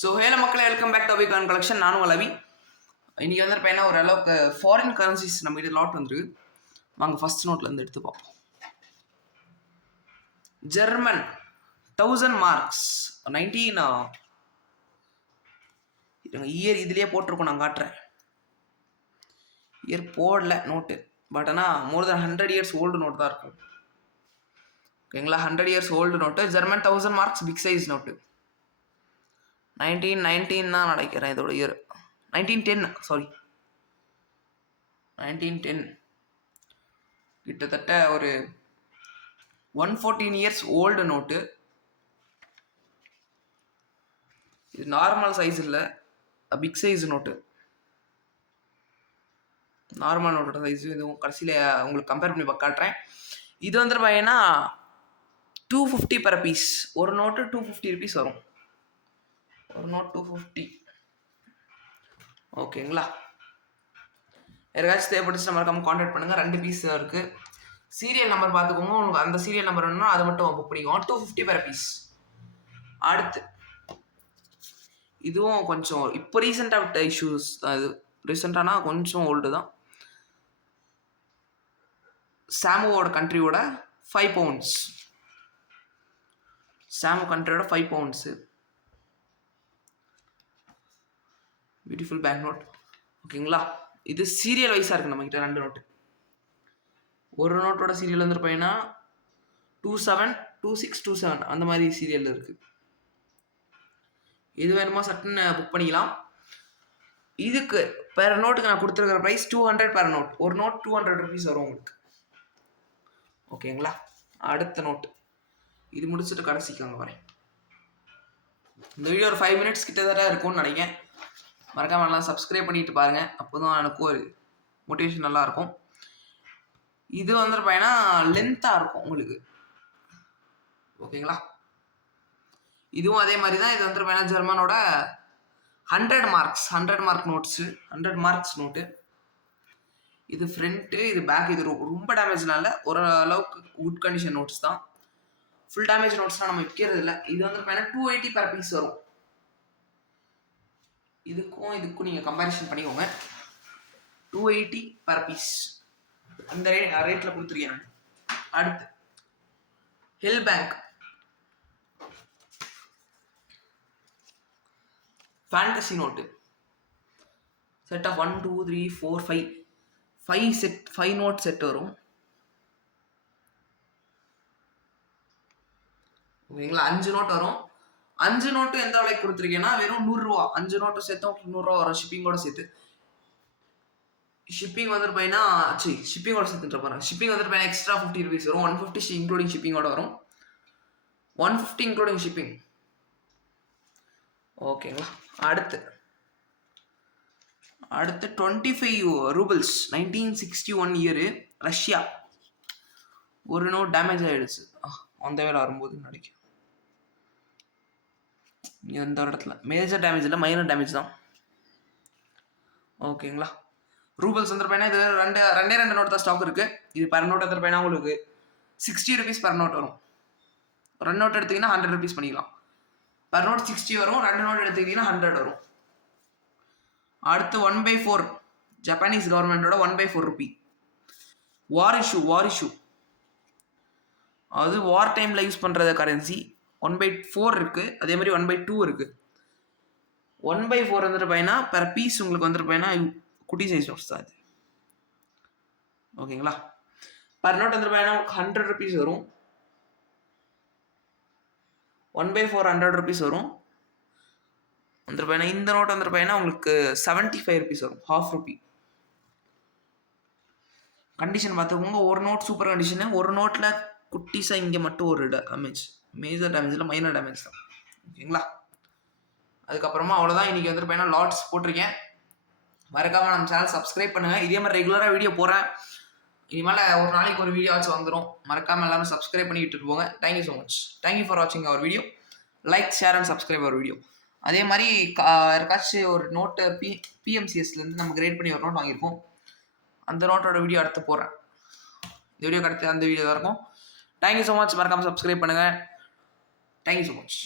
So ஹேல மக்களே, welcome back to அபிகான் collection. நானும் அலவி. இன்னைக்கு வந்து பையனா ஓரளவுக்கு ஃபாரின் கரன்சிஸ் நம்ம கிட்ட லாட் வந்துருக்கு. வாங்க ஃபர்ஸ்ட் நோட்ல இருந்து எடுத்து பார்ப்போம். ஜெர்மன் 1000 மார்க்ஸ் 19 இயர் இதுலயே போட்டிருக்கோம். நான் காட்டுறேன். இயர் போடல நோட்டு, பட் ஆனால் more than 100 years old note தான் இருக்கும். ஓகேங்களா? 100 years old note. German 1000 marks big size note. 1919 தான் நினைக்கிறேன் இதோட இயர். 1910 சாரி 1910. கிட்டத்தட்ட ஒரு 114 இயர்ஸ் ஓல்டு நோட்டு. இது நார்மல் சைஸ் இல்லை, பிக் சைஸ் நோட்டு. நார்மல் நோட்டோட சைஸ் இதுவும் கடைசியில் உங்களுக்கு கம்பேர் பண்ணி காட்டுறேன். இது வந்து பார்த்தீங்கன்னா 250 per பீஸ். ஒரு நோட்டு 250 rupees வரும். ஒரு நோட் 250. ஓகேங்களா? யாராச்சும் தேவைப்பட்டுச்சு மறக்காம கான்டாக்ட் பண்ணுங்கள். 2 பீஸ் இருக்குது. சீரியல் நம்பர் பார்த்துக்கோங்க. உங்களுக்கு அந்த சீரியல் நம்பர் வேணும்னா அதை மட்டும் புக் பண்ணிக்கோங்க. 250 per பீஸ். அடுத்து இதுவும் கொஞ்சம் இப்போ ரீசெண்டாக விட்ட இஷ்யூஸ் தான். இது ரீசெண்டானா கொஞ்சம் ஓல்டு தான். சாமுவோட கண்ட்ரியோட 5 pounds. சாமு கண்ட்ரியோட 5 pounds. Beautiful bank note. ஓகேங்களா? இது சீரியல் வைஸாக இருக்குது நம்மக்கிட்ட 2 நோட்டு. ஒரு நோட்டோட சீரியல் வந்து பார்த்தீங்கன்னா 27, 26, 27 அந்த மாதிரி சீரியல் இருக்குது. இது வேணுமா சட்டுன்னு புக் பண்ணிக்கலாம். இதுக்கு பெர் நோட்டுக்கு நான் கொடுத்துருக்கிற ப்ரைஸ் 200 per நோட். ஒரு நோட் 200 rupees வரும் உங்களுக்கு. ஓகேங்களா? அடுத்த நோட்டு இது முடிச்சுட்டு கடைசிக்காங்க வரேன். இந்த வீடியோ ஒரு 5 minutes கிட்டத்தட்ட இருக்கும்னு நினைக்கிறேன். மறக்காம நல்லா சப்ஸ்கிரைப் பண்ணிட்டு பாருங்க. அப்போ தான் எனக்கு ஒரு மோட்டிவேஷன் நல்லா இருக்கும். இது வந்து பார்த்தீங்கன்னா லென்த்தாக இருக்கும் உங்களுக்கு. ஓகேங்களா? இதுவும் அதே மாதிரி தான். இது வந்து பார்த்தீங்கன்னா ஜெர்மனோட 100 மார்க் நோட்ஸு. 100 marks note. இது ஃப்ரண்ட்டு, இது பேக். இது ரொம்ப டேமேஜ்னால ஓரளவுக்கு குட் கண்டிஷன் நோட்ஸ் தான். ஃபுல் டேமேஜ் நோட்ஸ்லாம் நம்ம விற்கிறது இல்லை. இது வந்து பார்த்தீங்கன்னா 280 per பீஸ் வரும். இதுக்கும் நீங்கள் கம்பேரிஷன் பண்ணிக்கோங்க. 280 per பீஸ் இந்த ரேட்டில் கொடுத்துருக்கேன். அடுத்து hell bank fantasy note. Set of 1 2 3 4 5 note set வரும். ஓகேங்களா? 5 நோட் வரும். 5 நோட்டு எந்த விலைக்கு கொடுத்துருக்கேன்னா வெறும் 100 ரூபா. 5 நோட்டு சேர்த்து 100 ரூபா வரும் ஷிப்பிங்கோட சேர்த்து. ஷிப்பிங் வந்துட்டு பார்த்தீங்கன்னா ஷிப்பிங்கோட சேர்த்துட்டு பாருங்க. ஷிப்பிங் வந்துட்டு பார்த்தீங்கன்னா எக்ஸ்ட்ரா 50 rupees வரும். 150 இன்க்ளூடிங் ஷிப்பிங்கோட வரும். 150 இன்க்ளூடிங் ஷிப்பிங். ஓகேங்களா? அடுத்து 25 rubles 1961 இயரு, ரஷ்யா. ஒரு நோட் டேமேஜ் ஆகிடுச்சு அந்த வேலை வரும்போது நினைக்கிறேன். எந்த ஒரு இடத்துல மேஜர் டேமேஜ் இல்லை, மைனர் டேமேஜ் தான். ஓகேங்களா? ரூபல்ஸ் வந்து பையனா இது ரெண்டே நோட் தான் ஸ்டாக் இருக்குது. இது பர் நோட் எடுத்துகிட்டு பையனா உங்களுக்கு 60 rupees per நோட் வரும். 2 நோட் எடுத்திங்கன்னா 100 rupees பண்ணிக்கலாம். பர் நோட் 60 வரும். 2 நோட் எடுத்துக்கிட்டிங்கன்னா 100 வரும். அடுத்து 1/4 ஜப்பானீஸ் கவர்மெண்டோட 1/4 rupee வார் இஷ்யூ. அது வார் டைமில் யூஸ் பண்ணுற கரன்சி. 1/4 இருக்குது. அதே மாதிரி 1/2 இருக்குது. 1/4 வந்துட்டு பையனா பெர் பீஸ் உங்களுக்கு வந்துட்டு பையனா குட்டி சைஸ் நோட்ஸ் தான் இது. ஓகேங்களா? பர் நோட் வந்துட்டு பையனா 100 rupees வரும். 1/4 100 rupees வரும். வந்துட்டு பையனா இந்த நோட் வந்துட்டு பையனா உங்களுக்கு 75 rupees வரும். ½ rupee. கண்டிஷன் பார்த்துக்கோங்க. ஒரு நோட் சூப்பர் கண்டிஷனு. ஒரு நோட்டில் குட்டிஸாக இங்கே மட்டும் ஒரு டேமேஜ். மேஜர் டேமேஜ் இல்லை, மைனர் டேமேஜ் தான். ஓகேங்களா? அதுக்கப்புறமா அவ்வளோதான். இன்றைக்கி வந்துட்டு பையனா லாட்ஸ் போட்டிருக்கேன். மறக்காமல் நம்ம சேனல் சப்ஸ்கிரைப் பண்ணுங்கள். இதே மாதிரி ரெகுலராக வீடியோ போகிறேன். இனிமேல் ஒரு நாளைக்கு ஒரு வீடியோ ஆச்சு வந்துடும். மறக்காமல் எல்லாரும் சப்ஸ்கிரைப் பண்ணி விட்டுட்டு போங்க. Thank you so much. Thank you for வாட்சிங் our video. Like, share and subscribe our video. அதே மாதிரி யாருக்காச்சும் ஒரு நோட்டு PMCSலேருந்து நம்ம கிரேட் பண்ணி ஒரு நோட் வாங்கியிருக்கோம். அந்த நோட்டோட வீடியோ அடுத்து போடுறேன். இந்த வீடியோ அடுத்து அந்த வீடியோ தான் இருக்கும். Thank you so much. மறக்காமல் சப்ஸ்கிரைப் பண்ணுங்கள். Thank you so much.